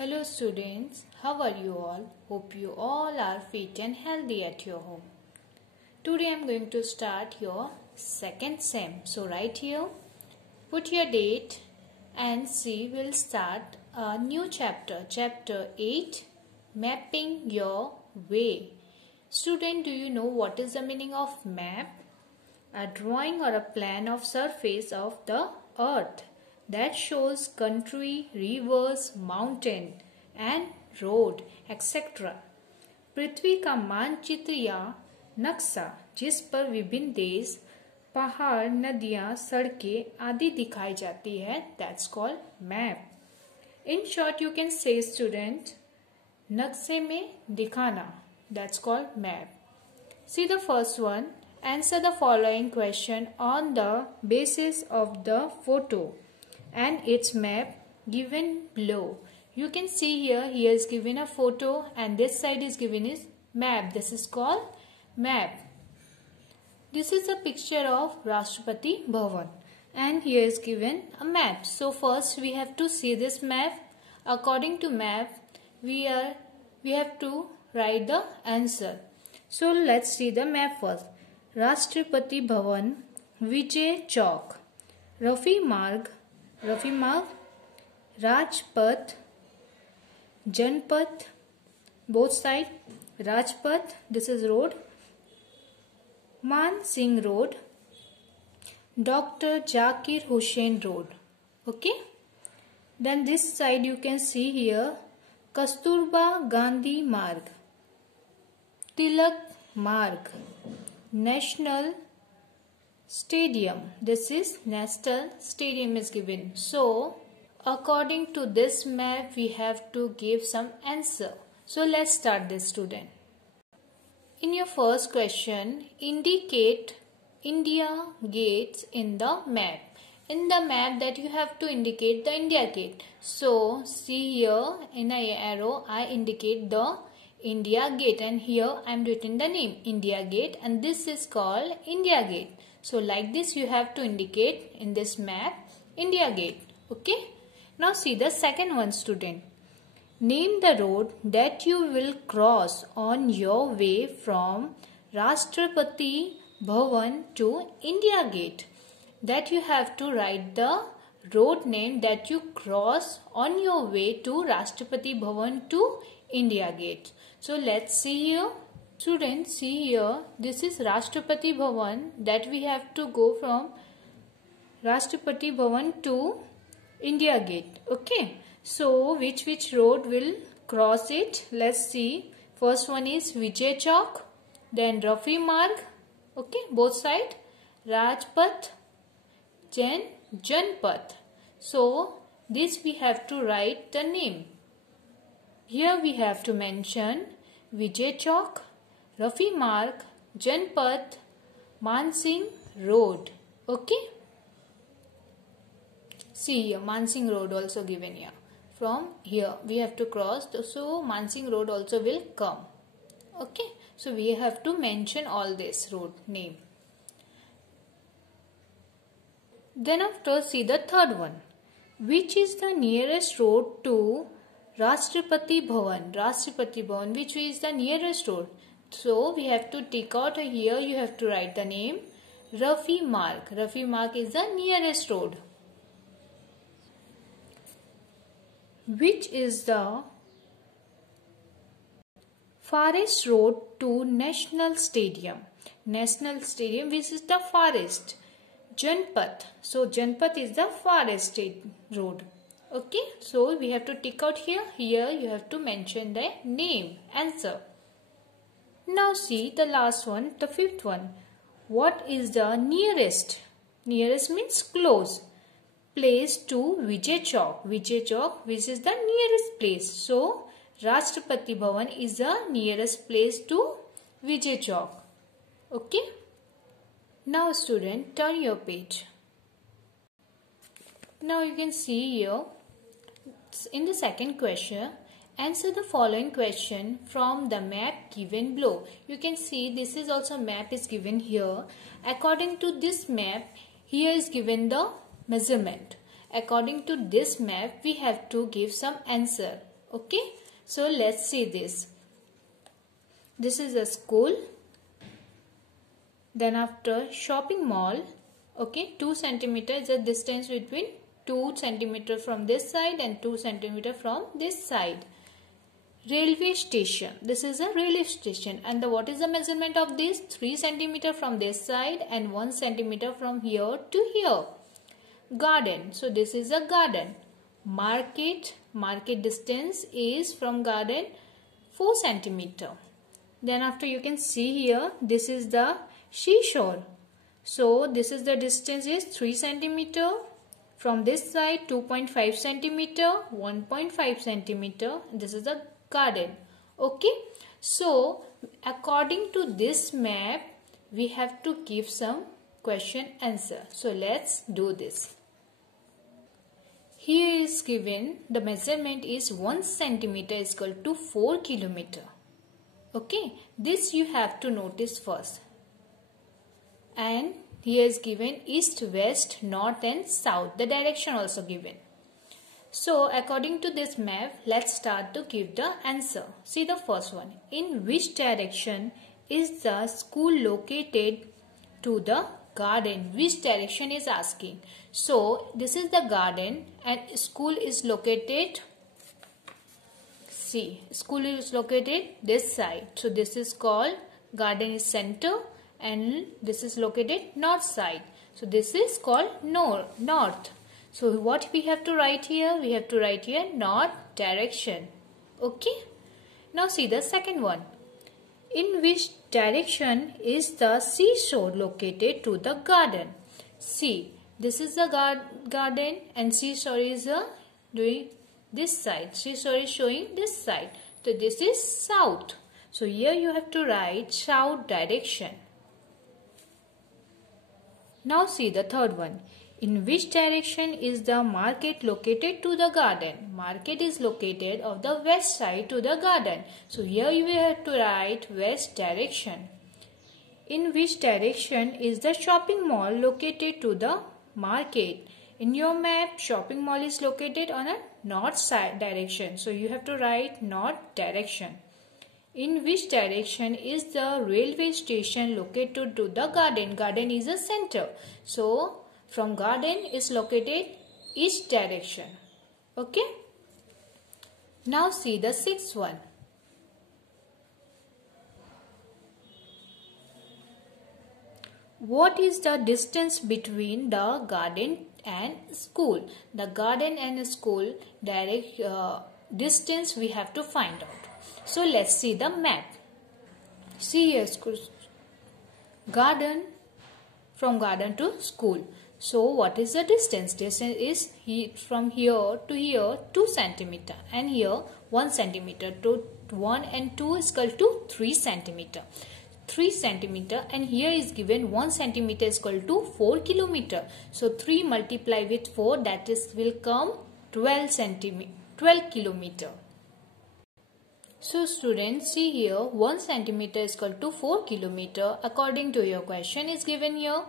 Hello students, how are you all? Hope you all are fit and healthy at your home. Today I am going to start your second sem. So right here, put your date and see we'll start a new chapter. Chapter 8, Mapping Your Way. Student, do you know what is the meaning of map? A drawing or a plan of surface of the earth that shows country, rivers, mountain and road, etc. पृथ्वी का मानचित्र या नक्शा जिस पर विभिन्न देश, पहाड़, नदियां, सड़कें आदि दिखाई जाती है, that's called map. In short, you can say student, नक्शे में दिखाना, that's called map. See the first one. Answer the following question on the basis of the photo and its map given below. You can see here is given a photo and this side is given is map. This is called map. This is a picture of Rashtrapati Bhavan and here is given a map. So first we have to see this map. According to map we have to write the answer. So let's see the map first. Rashtrapati Bhavan, Vijay Chowk, Rafi मार्ग, राजपथ, जनपथ, both side, Rajpath, this is road, मान Singh road, Dr. Zakir Hussain road. Okay. Then this side you can see here, Kasturba Gandhi marg, Tilak marg, National Stadium. This is National Stadium is given. So, according to this map, we have to give some answer. So, let's start this student. In your first question, indicate India gates in the map. In the map that you have to indicate the India gate. So, see here in an arrow, I indicate the India gate and here I am written the name India gate and this is called India gate. So like this you have to indicate in this map India gate. Okay. Now see the second one student. Name the road that you will cross on your way from Rashtrapati Bhavan to India gate. That you have to write the road name that you cross on your way to Rashtrapati Bhavan to India gate. So let's see here. Students, see here. This is Rashtrapati Bhavan that we have to go from Rashtrapati Bhavan to India gate. Okay. So which road will cross it? Let's see. First one is Vijay Chowk. Then Rafi Marg. Okay. Both side. Rajpath. Then Janpath. So this we have to write the name. Here we have to mention Vijay Chowk, Rafi Marg, Janpath, Mansingh Road. Okay. See here, Mansingh Road also given here. From here we have to cross. So Mansingh Road also will come. Okay. So we have to mention all this road name. Then after see the third one. Which is the nearest road to Rashtrapati Bhavan, which is the nearest road. So we have to take out here, you have to write the name Rafi Marg. Rafi Marg is the nearest road. Which is the farthest road to National Stadium? National Stadium, which is the farthest. Janpath. So Janpath is the farthest road. Okay, so we have to tick out here. Here you have to mention the name, answer. Now see the last one, the fifth one. What is the nearest? Nearest means close. Place to Vijay Chowk. Vijay Chowk, which is the nearest place. So Rashtrapati Bhavan is the nearest place to Vijay Chowk. Okay. Now student, turn your page. Now you can see here. In the second question, answer the following question from the map given below. You can see this is also map is given here. According to this map, here is given the measurement. According to this map, we have to give some answer. Okay, so let's see this. This is a school. Then after shopping mall, okay, 2 centimeter is the distance between 2 centimeter from this side and 2 centimeter from this side. Railway station. This is a railway station, and what is the measurement of this? 3 centimeter from this side and 1 centimeter from here to here. Garden. So this is a garden. Market. Market distance is from garden 4 centimeter. Then after you can see here, this is the seashore. So this is the distance is 3 centimeter. From this side 2.5 centimeter, 1.5 centimeter. This is the garden. Okay. So according to this map, we have to give some question answer. So let's do this. Here is given the measurement is 1 centimeter is equal to 4 kilometer. Okay. This you have to notice first. And here is given east, west, north and south. The direction also given. So according to this map, let's start to give the answer. See the first one. In which direction is the school located to the garden? Which direction is asking? So this is the garden and school is located. See, school is located this side. So this is called garden is center and this is located north side. So this is called north. So what we have to write here? We have to write here north direction. Okay. Now see the second one. In which direction is the seashore located to the garden? See, this is the garden and seashore is doing this side. Seashore is showing this side. So this is south. So here you have to write south direction. Now see the third one. In which direction is the market located to the garden? Market is located of the west side to the garden. So here you have to write west direction. In which direction is the shopping mall located to the market? In your map, shopping mall is located on a north side direction. So you have to write north direction. In which direction is the railway station located to the garden? Garden is a center. So from garden is located east direction. Okay. Now see the sixth one. What is the distance between the garden and school? The garden and school direct distance we have to find out. So let's see the map. See here, garden, from garden to school. So what is the distance? Distance is from here to here 2 centimeter and here 1 centimeter. To 1 and 2 is equal to 3 centimeter. 3 centimeter and here is given 1 centimeter is equal to 4 kilometer. So 3 multiply with 4, that is will come 12 kilometer. So students, see here 1 centimeter is equal to 4 kilometer. According to your question is given here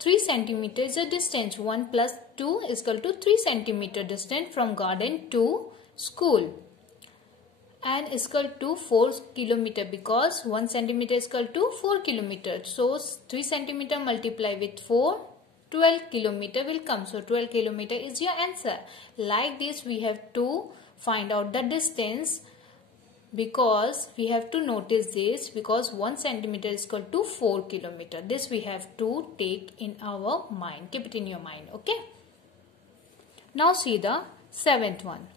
3 centimeter is a distance. 1 plus 2 is equal to 3 centimeter distance from garden to school. And is equal to 4 kilometer because 1 centimeter is equal to 4 kilometer. So 3 centimeter multiply with 4, 12 kilometer will come. So 12 kilometer is your answer. Like this we have to find out the distance, because we have to notice this, because 1 centimeter is equal to 4 kilometer. This we have to take in our mind. Keep it in your mind. Okay. Now see the seventh one.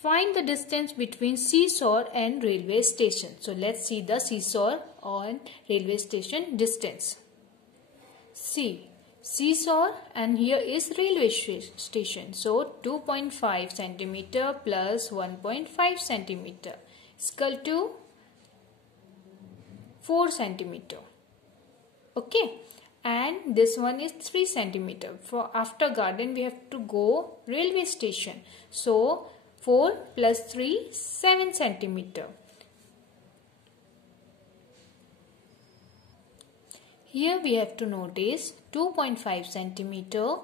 Find the distance between seashore and railway station. So let's see the seashore and railway station distance. See, seashore and here is railway station. So 2.5 centimeter plus 1.5 centimeter is equal to 4 centimeter. Okay. And this one is 3 centimeter. For after garden we have to go railway station. So 4 plus 3, 7 centimeter. Here we have to notice 2.5 centimeter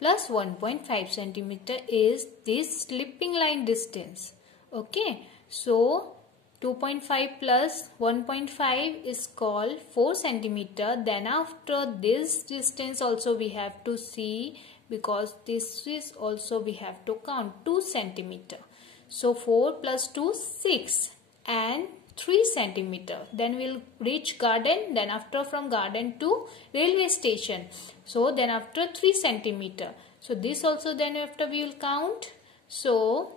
plus 1.5 centimeter is this slipping line distance. Okay, so 2.5 plus 1.5 is called 4 centimeter. Then after this distance also we have to see, because this is also we have to count 2 centimeter. So 4 plus 2 6 and 3 centimeter. Then we'll reach garden. Then after from garden to railway station. So then after 3 centimeter. So this also then after we will count. So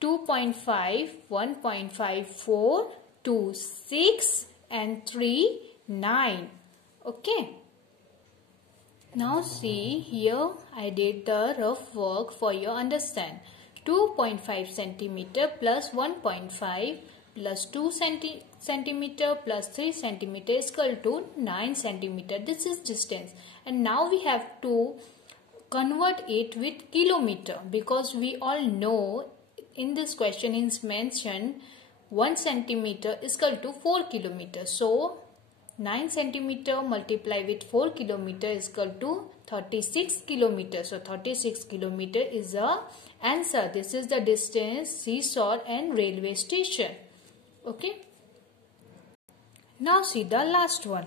2.5, 1.54, 2, 6 and 3, 9. Okay. Now see here I did the rough work for your understand. 2.5 centimeter plus 1.5 plus 2 centimeter plus 3 centimeter is equal to 9 centimeter. This is distance. And now we have to convert it with kilometer, because we all know in this question is mentioned 1 centimeter is equal to 4 kilometers. So 9 centimeter multiplied with 4 kilometer is equal to 36 kilometers. So 36 kilometer is the answer. This is the distance seashore and railway station. Okay. Now see the last one.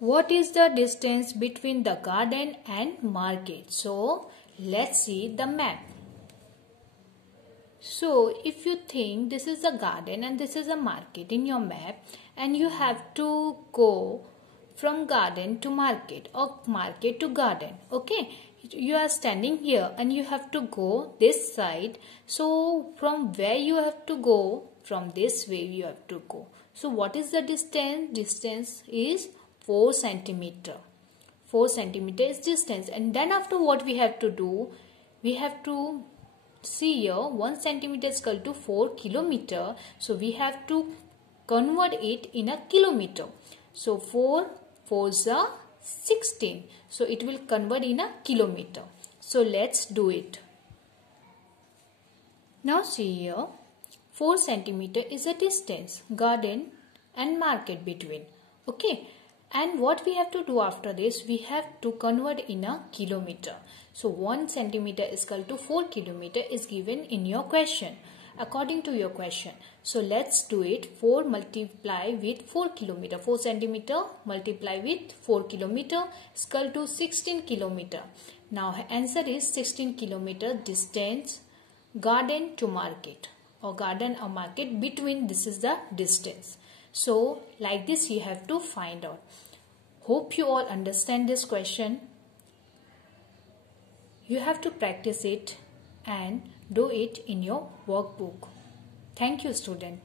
What is the distance between the garden and market? So let's see the map. So if you think this is a garden and this is a market in your map, and you have to go from garden to market or market to garden. Okay, you are standing here and you have to go this side. So from where you have to go, from this way you have to go. So what is the distance? Distance is 4 centimeter. 4 centimeter is distance. And then after what we have to do, we have to see here 1 centimeter is equal to 4 kilometer. So we have to convert it in a kilometer. So 4 4s are 16. So it will convert in a kilometer. So let's do it. Now see here 4 centimeter is a distance garden and market between. Okay. And what we have to do after this, we have to convert in a kilometer. So 1 centimeter is equal to 4 kilometer is given in your question, according to your question. So let's do it. 4 multiply with 4 kilometer. 4 centimeter multiply with 4 kilometer is equal to 16 kilometer. Now answer is 16 kilometer distance garden to market, or garden or market between. This is the distance. So like this you have to find out. Hope you all understand this question. You have to practice it and do it in your workbook. Thank you, student.